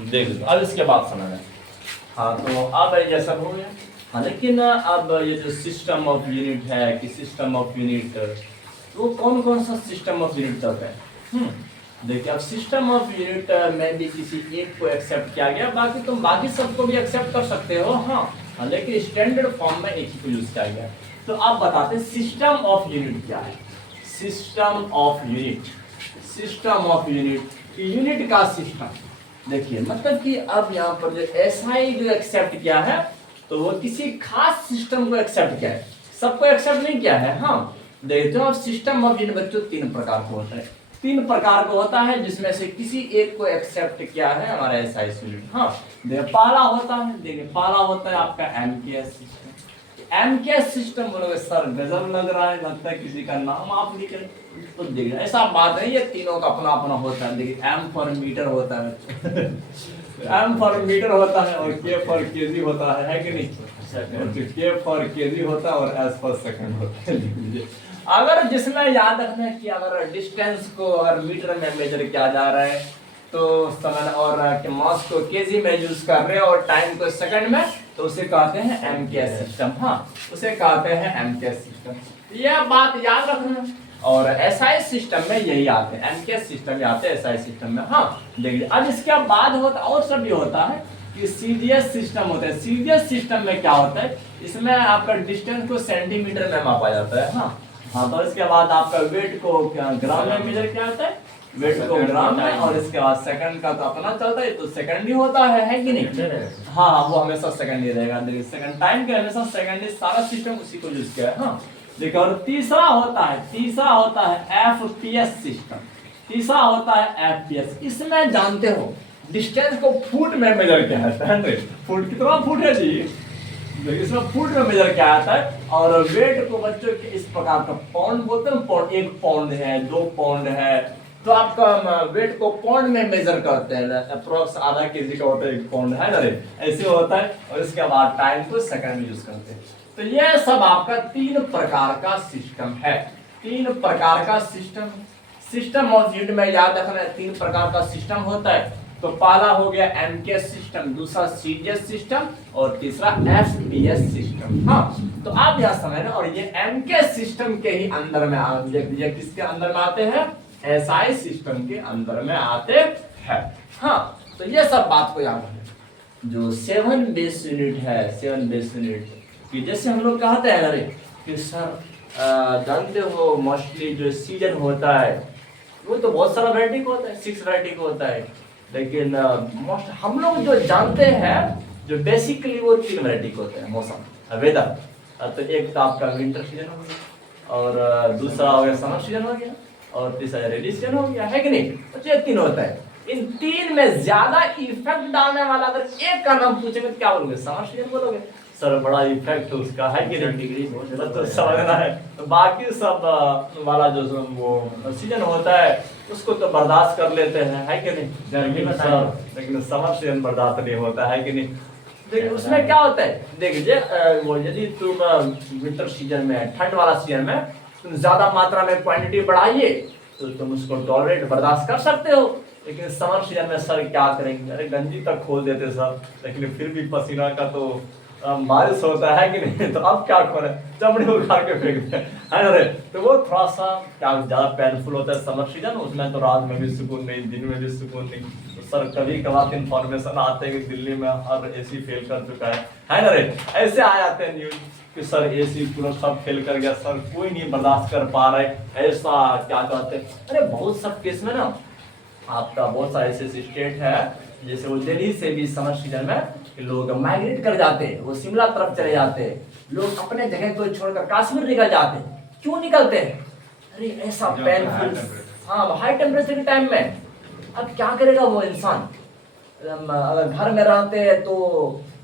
देख लो अब इसके बाद समझना। हाँ तो अब ये सब हो गया। हाँ लेकिन अब ये जो सिस्टम ऑफ यूनिट है कि सिस्टम ऑफ यूनिट, वो कौन कौन सा सिस्टम ऑफ यूनिट तक है। देखिए अब सिस्टम ऑफ यूनिट में भी किसी एक को एक्सेप्ट किया गया, बाकी तुम बाकी सबको भी एक्सेप्ट कर सकते हो। हाँ लेकिन स्टैंडर्ड फॉर्म में एक ही को यूज किया गया। तो आप बताते सिस्टम ऑफ यूनिट क्या है। System of unit, system of unit, unit का सिस्टम। देखिए मतलब कि अब यहाँ पर जो एसआई जो एक्सेप्ट किया है तो वो किसी खास सिस्टम को एक्सेप्ट किया है, सबको एक्सेप्ट नहीं किया है। हाँ देखते हो अब सिस्टम ऑफ यूनिट बच्चों तीन प्रकार को होता है, तीन प्रकार को होता है जिसमें से किसी एक को एक्सेप्ट किया है हमारा एसआई यूनिट। हाँ देखिए पहला होता है, देखिए पहला होता है आपका एमकेएस सिस्टम। एमकेएस सिस्टम बोलोगे सर गजब लग रहा है, लगता है किसी का नाम आप लिख रहे। तो देखिए ऐसा बात नहीं है, तीनों का अपना अपना होता है। देखिए एम फॉर मीटर होता है एम फॉर मीटर होता है और के फॉर केजी होता है कि नहीं। के फॉर केजी होता है और एस फॉर सेकंड होता है। अगर जिसमें याद रखना है कि अगर डिस्टेंस को अगर मीटर में मेजर किया जा रहा है तो समय और मास को केजी में यूज कर रहे हैं और टाइम को सेकंड में, तो उसे कहते हैं एमकेएस सिस्टम। हाँ उसे कहते हैं एमकेएस सिस्टम, यह बात याद रखना। और एसआई सिस्टम में यही आते हैं, एमकेएस सिस्टम में आते हैं एसआई सिस्टम में। हाँ देखिए अब इसके बाद होता और सब भी होता है कि सीडीएस सिस्टम होता है। सीडीएस सिस्टम में क्या होता है, इसमें आपका डिस्टेंस को सेंटीमीटर में मापा जाता है। हाँ तो इसके बाद आपका वेट को ग्राम में मेजर किया जाता है, वेट को ग्राम में, और इसके बाद सेकंड का तो अपना चलता है तो सेकंड ही होता है कि नहीं। हाँ वो हमेशा सेकंड ही रहेगा। देखिए सेकंड टाइम के हमेशा सेकंड ही, सारा सिस्टम उसी को यूज किया है। हाँ देखिए और तीसरा होता है एफपीएस सिस्टम। तीसरा होता है एफपीएस, इसमें जानते हो डिस्टेंस को फुट में मेजर किया जाता है। फुट कितना फुट है जी, इसमें फुट में मेजर किया जाता है। और वेट को बच्चों के इस प्रकार का पाउंड बोलते हैं, पाउंड 1 पाउंड है 2 पाउंड है, तो आपका वेट को पाउंड में मेजर करते हैं। अप्रोक्स आधा केजी का होता है 1 पाउंड है ना रे, ऐसे होता है। और इसके बाद टाइम को सेकंड में यूज करते हैं। तो ये सब आपका 3 प्रकार का सिस्टम है, 3 प्रकार का सिस्टम। सिस्टम ऑफ यूनिट में याद रखना है 3 प्रकार का सिस्टम होता है। तो पहला हो गया एमकेएस सिस्टम, दूसरा सीडीएस सिस्टम और तीसरा एफपीएस सिस्टम। हाँ तो आप यह समझना। और ये एमकेएस सिस्टम के ही अंदर में ये किसके अंदर में आते हैं, एसआई सिस्टम के अंदर में आते हैं। हाँ तो ये सब बात को याद रखें। जो 7 बेस यूनिट है, 7 बेस यूनिट कि जैसे हम लोग कहते हैं अरे कि सर जानते हो मोस्टली जो सीजन होता है वो तो बहुत सारा वैरायटी का होता है, 6 वैरायटी का होता है। लेकिन मोस्ट हम लोग जो जानते हैं जो बेसिकली वो 3 वैरायटी के होते हैं मौसम वेदर। तो एक तो आपका विंटर सीजन हो गया, और दूसरा हो गया समर सीजन हो गया, और तीसरा रेनी सीजन हो गया, है कि नहीं। तो ये 3 होता है। इन 3 में ज्यादा इफेक्ट डालने वाला अगर एक का नाम पूछेंगे तो क्या बोलोगे, समर सीजन बोलोगे। सर बड़ा इफेक्ट उसका है कि नहीं, डिग्री तो समझना है। तो बाकी सब वाला जो वो सीजन होता है उसको तो बर्दाश्त कर लेते हैं, है कि नहीं। गर्मी में सर लेकिन समर सीजन बर्दाश्त नहीं होता है कि नहीं। देखिए उसमें क्या होता है, देखिए वो यदि तुम विंटर सीजन में, ठंड वाला सीजन में तुम ज्यादा मात्रा में क्वांटिटी बढ़ाइए तो तुम उसको टॉलरेट बर्दाश्त कर सकते हो। लेकिन समर सीजन में सर क्या करेंगे, अरे गंजी तक खोल देते सर, लेकिन फिर भी पसीना का तो बारिश होता है कि नहीं। तो अब क्या करें, चमड़ी उखाड़ के फेंकते हैं, है ना रे। तो वो थोड़ा सा क्या ज्यादा पेनफुल होता है समर सीजन। उसमें तो रात में भी सुकून नहीं, दिन में भी सुकून नहीं। तो सर कभी कभार इन्फॉर्मेशन आते हैं कि दिल्ली में हर एसी फेल कर चुका है ना रे। ऐसे आ जाते हैं न्यूज कि सर एसी पूरा सब फेल कर गया, सर कोई नहीं बर्दाश्त कर पा रहे, ऐसा क्या कहते हैं। अरे बहुत सब केस में ना आपका बहुत सारे ऐसे स्टेट है, जैसे वो दिल्ली से भी समर सीजन में लोग माइग्रेट कर जाते हैं, वो शिमला तरफ चले जाते हैं, लोग अपने जगह को छोड़कर कश्मीर निकल जाते हैं। क्यों निकलते हैं, अरे ऐसा पेनफुल, हाँ हाई टेम्परेचर के टाइम में। अब क्या करेगा वो इंसान, अगर घर में रहते हैं तो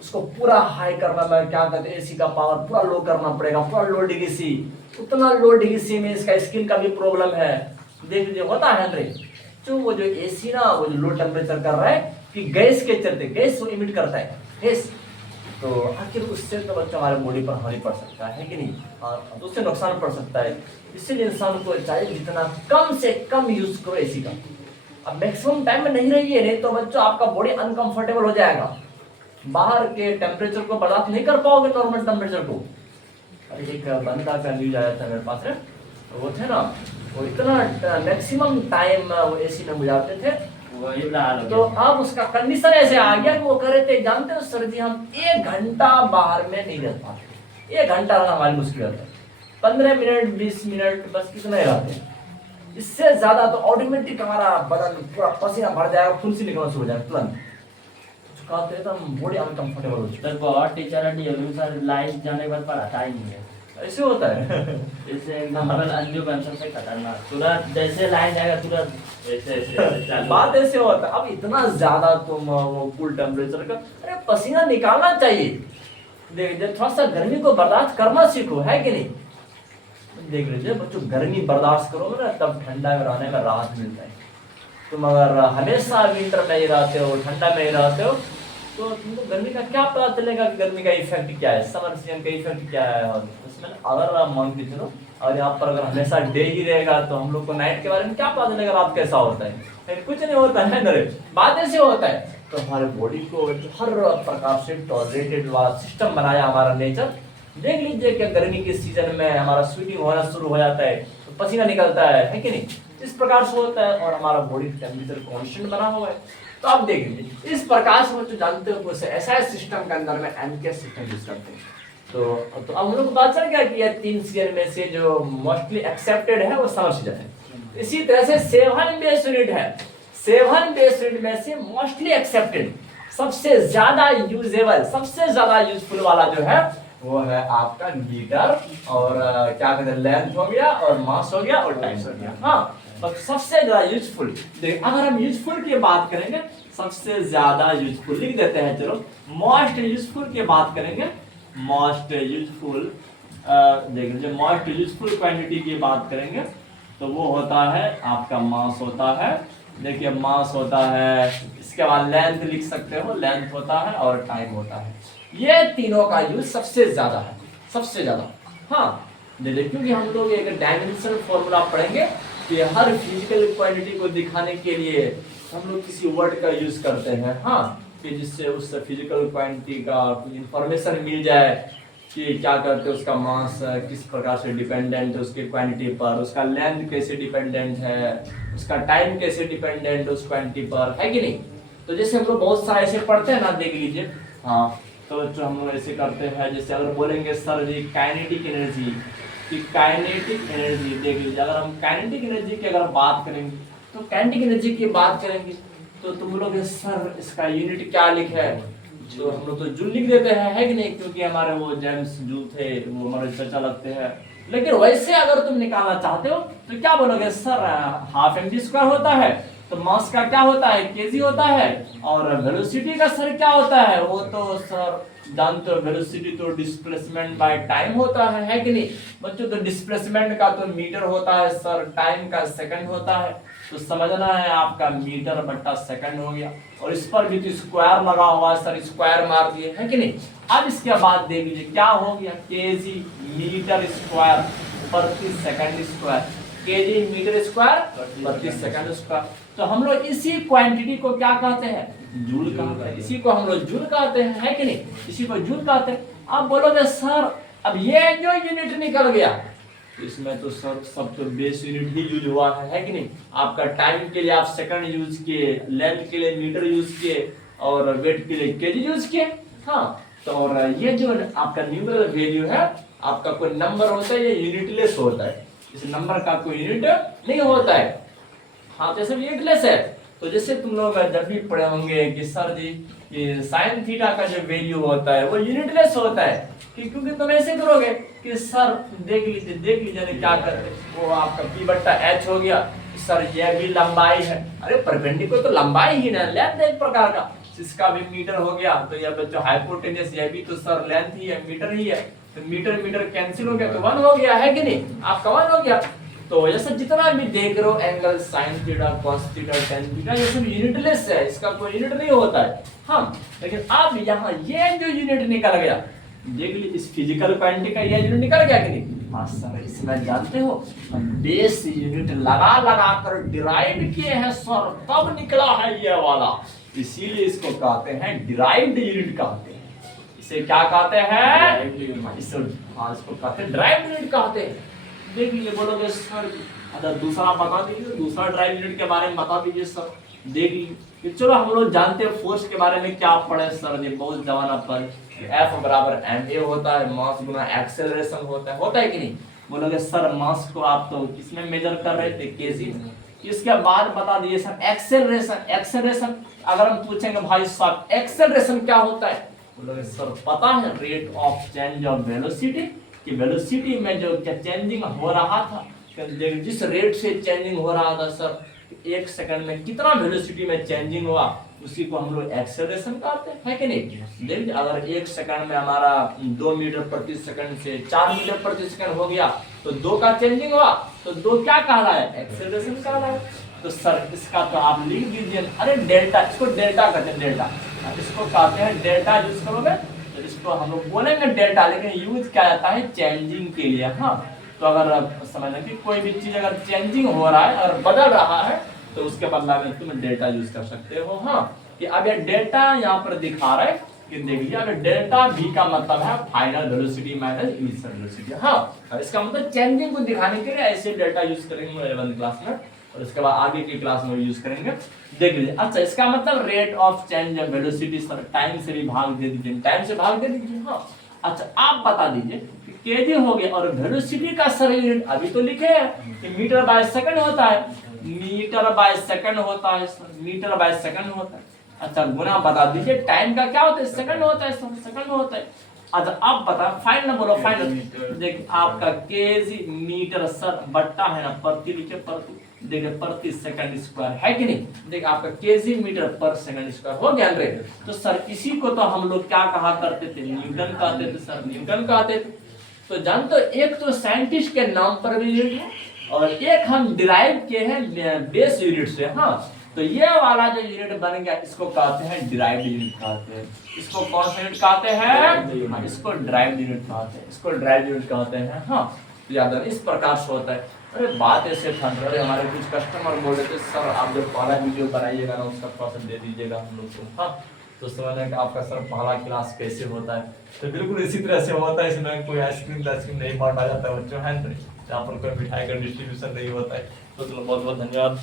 उसको पूरा हाई करना में क्या कहते हैं, एसी का पावर पूरा लो करना पड़ेगा, पूरा लो डिग्री सी। उतना लो डिग्री सी में इसका स्किन का भी प्रॉब्लम है। देख लीजिए होता है रे, जो वो जो एसी ना वो जो लो टेम्परेचर कर रहा है कि गैस के चलते, गैस वो इमिट करता है गैस, तो आखिर उससे तो बच्चों हमारे बॉडी पर हानि पड़ सकता है कि नहीं, और उससे नुकसान पड़ सकता है। इसीलिए इंसान को चाहिए जितना कम से कम यूज करो एसी का, अब मैक्सिमम टाइम में नहीं रहिए, नहीं तो बच्चों आपका बॉडी अनकंफर्टेबल हो जाएगा, बाहर के टेम्परेचर को बर्दाश्त नहीं कर पाओगे, नॉर्मल टेम्परेचर को। अरे एक बंदा का न्यूज आया था मेरे पास, वो थे ना, वो इतना मैक्सिमम टाइम वो एसी में गुजारते थे, तो अब उसका कंडीशन ऐसे आ गया कि वो कह रहे थे, जानते हो सर जी हम 1 घंटा बाहर में नहीं रह पाते, 1 घंटा रहना हमारी मुश्किल होता है, 15 मिनट 20 मिनट बस कितना ही रहते हैं, इससे ज्यादा तो ऑटोमेटिक हमारा बदन पूरा पसीना भर जाएगा, फुंसी निकलना शुरू हो जाएगा तुरंत, कहते हैं तो बॉडी अनकंफर्टेबल हो जाता है। बहुत टीचर सर लाइन जाने के बाद पढ़ाता ही नहीं है, ऐसे होता है इससे एकदम अंजू कैंसर से खतरनाक, तुरंत जैसे लाइन जाएगा तुरंत ऐसे बात ऐसे होता है। अब इतना ज्यादा तुम वो कूल टेम्परेचर का, अरे पसीना निकालना चाहिए, देख जब थोड़ा सा गर्मी को बर्दाश्त करना सीखो, है कि नहीं। देख लीजिए बच्चों, गर्मी बर्दाश्त करोगे ना तब ठंडा में रहने में राहत मिलता है। तुम अगर हमेशा विंटर में ही रहते हो, ठंडा में ही रहते हो, तो तुमको गर्मी का क्या पता चलेगा कि गर्मी का इफेक्ट क्या है, समर सीजन का इफेक्ट क्या है। और उसमें अगर आप मान के चलो, और यहाँ पर अगर हमेशा डे ही रहेगा तो हम लोग को नाइट के बारे में क्या पता चलेगा रात कैसा होता है, कुछ नहीं होता है ना, बात ऐसे होता है। तो हमारे बॉडी को हर प्रकार से टॉलरेटेड वाला सिस्टम बनाया हमारा नेचर। देख लीजिए कि गर्मी के सीजन में हमारा स्वेटिंग होना शुरू हो जाता है, तो पसीना निकलता है कि नहीं, इस प्रकार से होता है, और हमारा बॉडी टेम्परेचर कांस्टेंट बना हुआ है। तो आप देख लीजिए इस प्रकार से बच्चों जानते हो ऐसा सिस्टम के अंदर में एमके सिस्टम यूज करते हैं। तो अब हम लोग को पता चल गया कि ये 3 सीजन में से जो मोस्टली एक्सेप्टेड है वो समर सीजन है। इसी तरह से 7 बेस यूनिट है, 7 बेस यूनिट में से मोस्टली एक्सेप्टेड सबसे ज्यादा यूजेबल, सबसे ज्यादा यूजफुल वाला जो है वो है आपका मीटर, और क्या कहते हैं लेंथ हो गया, और मास हो गया, और टाइम हो गया। हाँ, तो सबसे ज्यादा यूजफुल, देखिए अगर हम यूजफुल की बात करेंगे, सबसे ज्यादा यूजफुल लिख देते हैं, चलो मोस्ट यूजफुल की बात करेंगे, मोस्ट यूजफुल देख लीजिए, मोस्ट यूजफुल क्वांटिटी की बात करेंगे तो वो होता है आपका मास होता है। देखिए मास होता है, इसके बाद लेंथ लिख सकते हो, लेंथ होता है, और टाइम होता है। ये तीनों का यूज सबसे ज्यादा है, सबसे ज्यादा। हाँ देखिए, क्योंकि हम लोग एक डायमेंशनल फॉर्मूला पढ़ेंगे कि हर फिजिकल क्वांटिटी को दिखाने के लिए हम लोग किसी वर्ड का यूज करते हैं, हाँ, कि जिससे उस फिजिकल क्वांटिटी का इंफॉर्मेशन मिल जाए कि क्या करते हैं, उसका मास किस प्रकार से डिपेंडेंट है उसके क्वांटिटी पर, उसका लेंथ कैसे डिपेंडेंट है, उसका टाइम कैसे डिपेंडेंट है उस क्वांटिटी पर, है कि नहीं। तो जैसे हम लोग बहुत सारे ऐसे पढ़ते हैं ना, देख लीजिए, हाँ, तो जो हम लोग ऐसे करते हैं, जैसे अगर बोलेंगे सर जी काइनेटिक एनर्जी, कि काइनेटिक एनर्जी, देख लीजिए अगर हम काइनेटिक एनर्जी की अगर बात करेंगे, तो काइनेटिक एनर्जी की बात करेंगे तो तुम लोग सर इसका यूनिट क्या लिखा है, तो हम लोग तो जूल लिख देते हैं, है कि नहीं, क्योंकि हमारे वो जेम्स जूल थे, वो हमारे चर्चा लगते हैं। लेकिन वैसे अगर तुम निकालना चाहते हो तो क्या बोलोगे, सर हाफ mv स्क्वायर होता है, तो मास का क्या होता है, केजी होता है, और वेलोसिटी का सर क्या होता है, वो तो सर जानते हो वेलोसिटी तो डिस्प्लेसमेंट बाय टाइम होता है कि नहीं बच्चों। तो डिस्प्लेसमेंट का तो मीटर होता है सर, टाइम का सेकंड होता है, तो समझना है आपका मीटर बट्टा सेकंड हो गया, और इस पर भी तो स्क्वायर लगा हुआ है सर, स्क्वायर मार दिए, है कि नहीं। अब इसके बाद देख लीजिए क्या हो गया, केजी मीटर स्क्वायर प्रति second square, kg metre square प्रति सेकंड स्क्वायर। तो हम लोग इसी क्वांटिटी को क्या कहते हैं, जूल कहते हैं, इसी को हम लोग जूल कहते हैं, है कि नहीं, इसी को जूल कहते हैं। आप बोलोगे सर अब ये जो यूनिट निकल गया, इसमें तो सर सब तो बेस यूनिट ही यूज हुआ है कि नहीं। आपका टाइम के लिए आप सेकंड यूज किए, लेंथ के लिए मीटर यूज किए, और वेट के लिए केजी यूज किए, हाँ। तो और ये जो आपका न्यूमरल वैल्यू है, आपका कोई नंबर होता है, ये यूनिटलेस होता है, इस नंबर का कोई यूनिट नहीं होता है, हाँ, जैसे यूनिटलेस है। तो जैसे तुम लोग जब भी पढ़े होंगे कि सर जी ये साइन थीटा का जो वैल्यू होता है वो यूनिटलेस होता है, क्योंकि तुम ऐसे करोगे कि सर देख लीजिए क्या करते, वो आपका p बट्टा h हो गया, सर ये भी लंबाई है, अरे परपेंडिकुलर तो लंबाई ही ना, लेंथ एक प्रकार का, इसका भी मीटर हो गया, तो ये बच्चों हाइपोटेन्यूस ये भी तो सर लेंथ ही है, मीटर ही है, तो मीटर मीटर कैंसिल हो गया तो 1 हो गया, है कि नहीं, आपका 1 हो गया। तो जैसे जितना भी देख रहे हो angle sine theta cos theta tan theta, ये सब यूनिटलेस है, इसका कोई यूनिट नहीं होता है, हाँ। लेकिन अब यहाँ ये जो यूनिट निकल गया, देख लीजिए इस फिजिकल क्वांटिटी का ये यूनिट निकल गया कि नहीं, हाँ सर, इसमें जानते हो बेस यूनिट लगा लगा कर डिराइव किए हैं सर, तब निकला है ये वाला, इसीलिए इसको कहते हैं डिराइव्ड यूनिट कहते हैं। इसे क्या कहते हैं? इसे हाँ इसको कहते हैं डिराइव्ड यूनिट कहते हैं। देख लीजिए, बोलोगे सर अच्छा दूसरा बता दीजिए, दूसरा ड्राइव यूनिट के बारे में बता दीजिए सर। देख लीजिए, चलो हम लोग जानते हैं फोर्स के बारे में क्या पढ़े सर, ये बहुत जमाना पर F बराबर ma होता है, मास गुना एक्सेलरेशन होता है कि नहीं? बोलोगे सर मास को आप तो किसमें मेजर कर रहे थे, केजी में। इसके बाद बता दीजिए सर एक्सेलरेशन अगर हम पूछेंगे भाई साहब एक्सेलरेशन क्या होता है, बोलोगे सर पता है rate of change of velocity, कि वेलोसिटी में जो क्या चेंजिंग हो रहा था, जिस रेट से चेंजिंग हो रहा था सर, एक सेकंड में कितना वेलोसिटी में चेंजिंग हुआ, उसी को हम लोग एक्सेलरेशन कहते हैं, है कि नहीं? देखिए अगर एक सेकंड में हमारा 2 मीटर प्रति सेकंड से 4 मीटर प्रति सेकंड हो गया, तो 2 का चेंजिंग हुआ, तो 2 क्या कह रहा है? एक्सेलरेशन कह रहा है। तो सर इसका तो आप लिख दीजिए, अरे डेल्टा, इसको डेल्टा कहते हैं, डेल्टा इसको कहते हैं डेल्टा। यूज करोगे तो इसको हम लोग बोलेंगे डेल्टा, लेकिन यूज किया जाता है चेंजिंग के लिए। हाँ तो अगर समझना कि कोई भी चीज अगर चेंजिंग हो रहा है और बदल रहा है, तो उसके बदला में तुम डेल्टा यूज कर सकते हो। हाँ कि अब ये डेल्टा यहाँ पर दिखा रहा है कि देख लीजिए, अब डेल्टा v का मतलब है final velocity minus initial velocity. हाँ इसका मतलब चेंजिंग को दिखाने के लिए ऐसे डेल्टा यूज करेंगे 11th क्लास में, और उसके बाद आगे की क्लास में यूज करेंगे। देख लीजिए, अच्छा इसका मतलब rate of change of velocity sir time से भी भाग दे दीजिए, टाइम से भाग दे दीजिए। हाँ अच्छा आप बता दीजिए केजी हो गया, और वेलोसिटी का सर यूनिट अभी तो लिखे हैं कि मीटर बाय सेकंड होता है, मीटर बाय सेकंड होता है, मीटर बाय सेकंड होता है। अच्छा गुना बता दीजिए टाइम का क्या होता है, सेकंड होता है, सेकंड होता है। अच्छा आप बता फाइनल बोलो, फाइनल देखिए आपका केजी मीटर सर बट्टा है ना, प्रति लिखे प्रति, देखिए प्रति सेकंड स्क्वायर, है कि नहीं? देखिए आपका केजी मीटर पर सेकंड स्क्वायर हो गया रे। तो सर इसी को तो हम लोग क्या कहा करते थे, न्यूटन कहते थे सर, न्यूटन कहते थे। तो जानते हो एक तो साइंटिस्ट के नाम पर भी यूनिट है, और एक हम डिराइव किए हैं बेस यूनिट से। हाँ तो ये वाला जो यूनिट बन गया, इसको कहते हैं डिराइव्ड यूनिट कहते हैं। इसको कौन सा यूनिट कहते हैं? हाँ, इसको डिराइव्ड यूनिट कहते हैं, इसको डिराइव्ड यूनिट कहते हैं। हाँ तो याद है इस प्रकार से होता है। अरे बात ऐसे ठंड रहे, हमारे कुछ कस्टमर बोल रहे थे सर आप जो पहला वीडियो बनाइएगा ना उसका थोड़ा दे दीजिएगा हम लोग को। हाँ तो समझना कि आपका सर पहला क्लास कैसे होता है, तो बिल्कुल इसी तरह से होता है। इसमें कोई आइसक्रीम नहीं बांटा जाता है बच्चों, है ना, यहाँ पर कोई मिठाई का डिस्ट्रीब्यूशन नहीं होता है। तो चलो बहुत बहुत धन्यवाद।